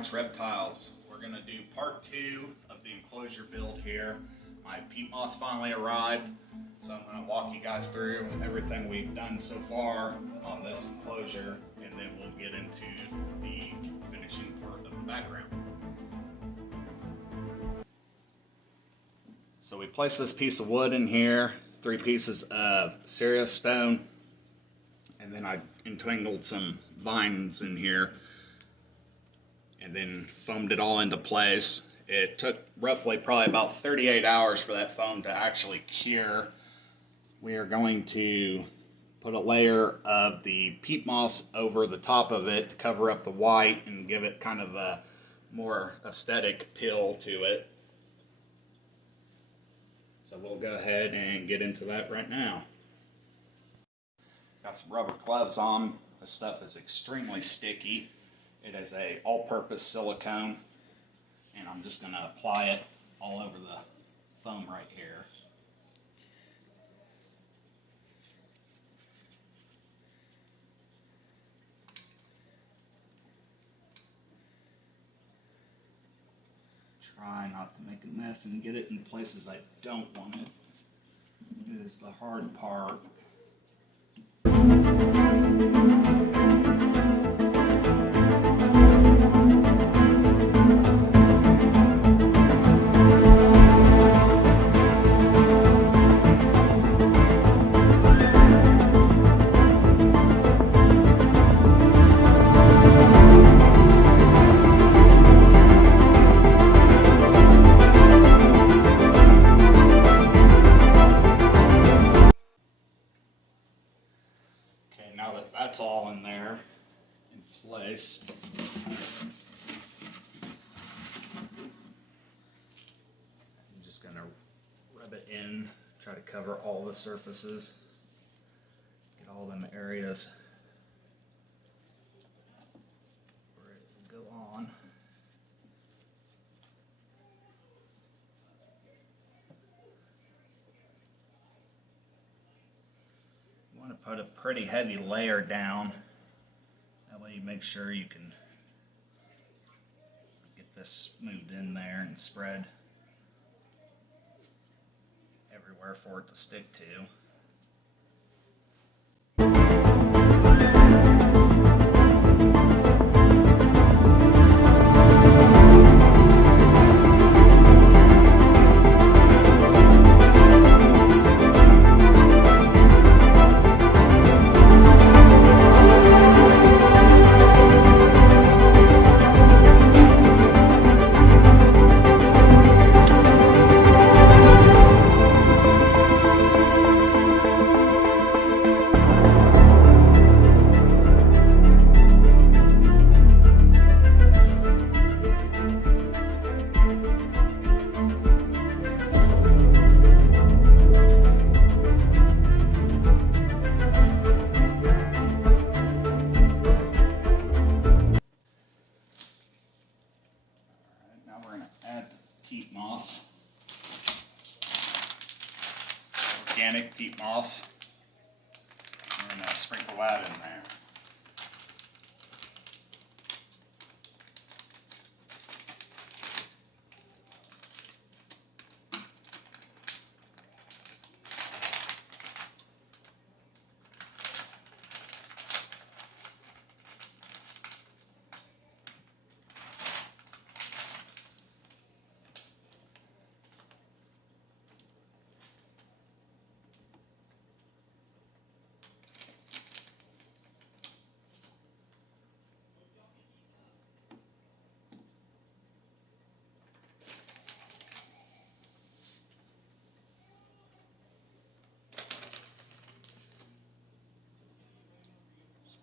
Mike's Reptiles. We're going to do part 2 of the enclosure build here. My peat moss finally arrived, so I'm going to walk you guys through everything we've done so far on this enclosure, and then we'll get into the finishing part of the background. So we placed this piece of wood in here, 3 pieces of Sirius stone, and then I entangled some vines in here and then foamed it all into place. It took roughly probably about 38 hours for that foam to actually cure. We are going to put a layer of the peat moss over the top of it to cover up the white and give it kind of a more aesthetic appeal to it. So we'll go ahead and get into that right now. Got some rubber gloves on. This stuff is extremely sticky. It is a all-purpose silicone, and I'm just going to apply it all over the foam right here. Try not to make a mess and get it in places I don't want it. It is the hard part. Now that that's all in there, in place, I'm just going to rub it in, try to cover all the surfaces, get all them areas where it will go on. Want to put a pretty heavy layer down. That way you make sure you can get this moved in there and spread everywhere for it to stick to. Peat moss, organic peat moss. We're going to sprinkle that in there.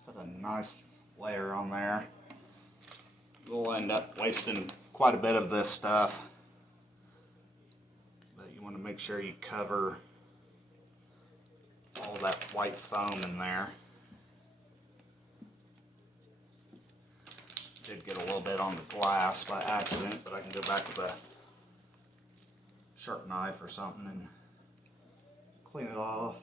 Put a nice layer on there. We'll end up wasting quite a bit of this stuff, but you want to make sure you cover all that white foam in there. Did get a little bit on the glass by accident, but I can go back with a sharp knife or something and clean it off.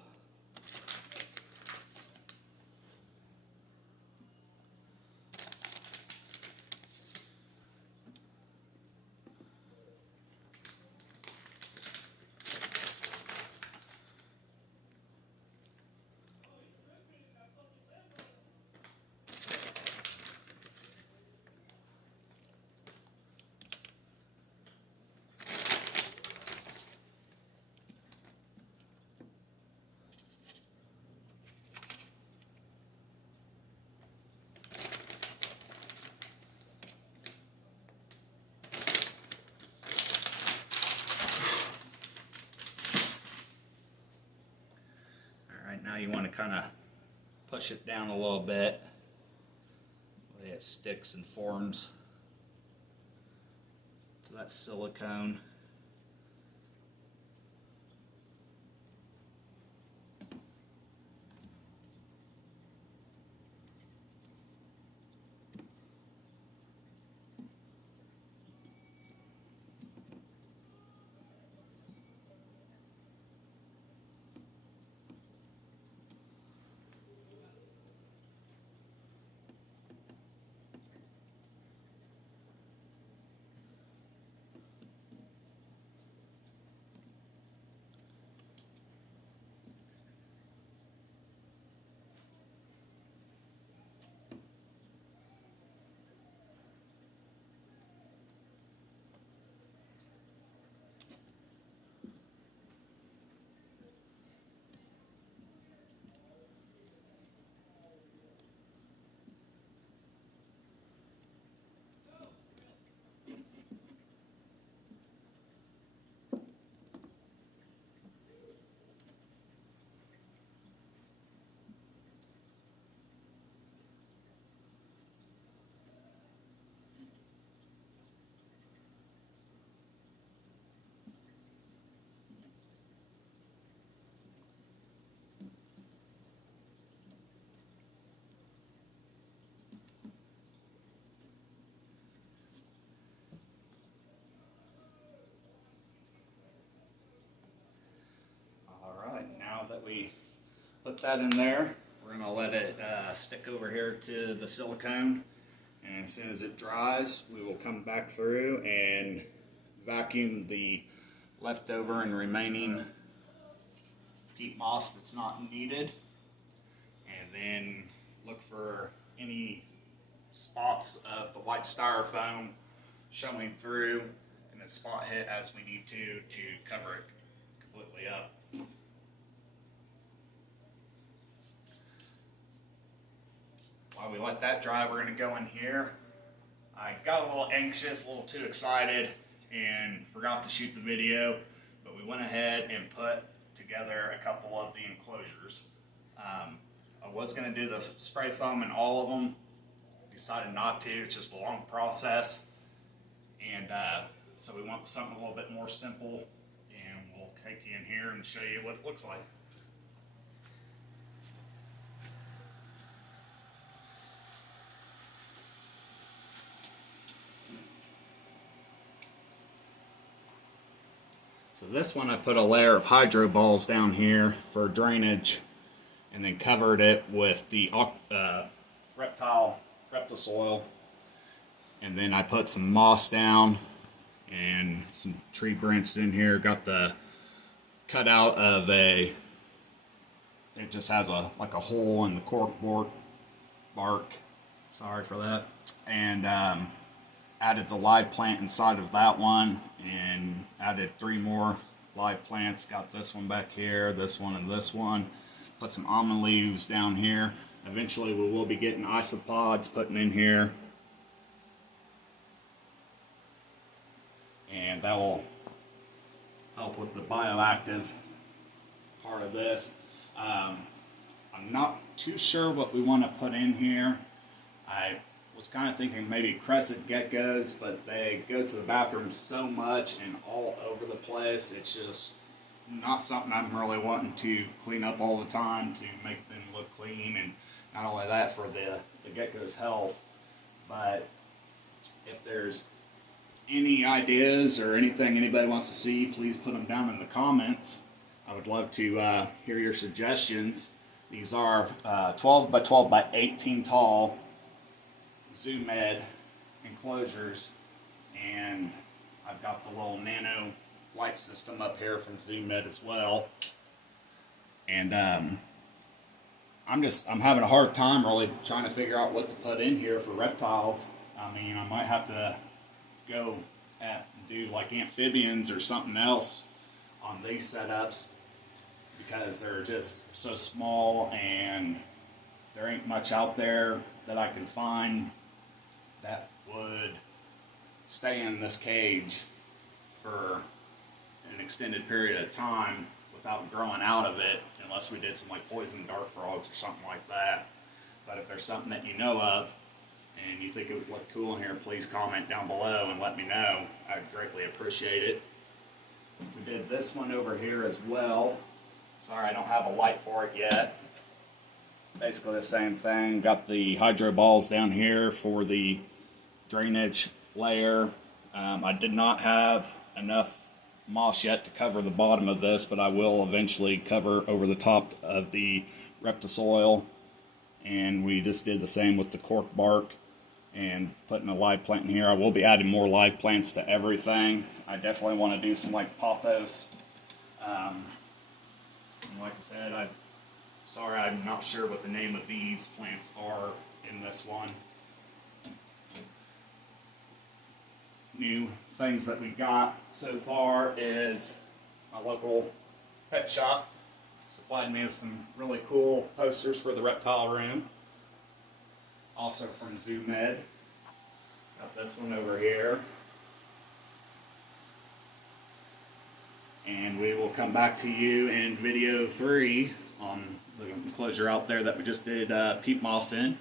Now you want to kind of push it down a little bit. It sticks and forms to that silicone. Now that we put that in there, we're going to let it stick over here to the silicone, and as soon as it dries, we will come back through and vacuum the leftover and remaining peat moss that's not needed, and then look for any spots of the white styrofoam showing through, and then spot hit as we need to cover it completely up. While we let that dry, we're going to go in here. I got a little anxious, a little too excited, and forgot to shoot the video, but we went ahead and put together a couple of the enclosures. I was going to do the spray foam in all of them, decided not to. It's just a long process, and so we went with something a little bit more simple, and we'll take you in here and show you what it looks like. So this one I put a layer of hydro balls down here for drainage, and then covered it with the reptile soil, and then I put some moss down and some tree branches in here. Got the cutout of it just has like a hole in the corkboard bark. Sorry for that. And added the live plant inside of that one, and added 3 more live plants. Got this one back here, this one, and this one. Put some almond leaves down here. Eventually we will be getting isopods putting in here, and that will help with the bioactive part of this. I'm not too sure what we want to put in here. I was kind of thinking maybe crescent geckos, but they go to the bathroom so much and all over the place. It's just not something I'm really wanting to clean up all the time to make them look clean, and not only that, for the gecko's health. But if there's any ideas or anything anybody wants to see, please put them down in the comments. I would love to hear your suggestions. These are 12 by 12 by 18 tall Zoom Med enclosures, and I've got the little nano light system up here from Zoom Med as well. And I'm having a hard time really trying to figure out what to put in here for reptiles. I mean, I might have to go do like amphibians or something else on these setups, because they're just so small and there ain't much out there that I can find that would stay in this cage for an extended period of time without growing out of it, unless we did some like poison dart frogs or something like that. But if there's something that you know of and you think it would look cool in here, please comment down below and let me know. I'd greatly appreciate it. We did this one over here as well. Sorry, I don't have a light for it yet. Basically the same thing. Got the hydro balls down here for the drainage layer. I did not have enough moss yet to cover the bottom of this, but I will eventually cover over the top of the Reptisoil. And we just did the same with the cork bark and putting a live plant in here. I will be adding more live plants to everything. I definitely want to do some like pothos. And like I said, sorry, I'm not sure what the name of these plants are in this one. New things that we got so far is my local pet shop supplied me with some really cool posters for the reptile room. Also from Zoo Med. Got this one over here. And we will come back to you in video 3 on the enclosure out there that we just did peat moss in.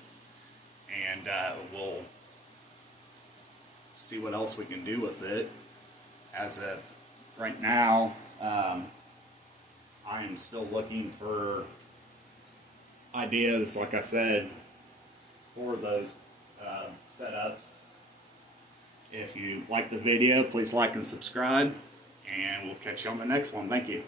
And we'll see what else we can do with it. As of right now, I am still looking for ideas, like I said, for those setups. If you like the video, please like and subscribe, and we'll catch you on the next one. Thank you.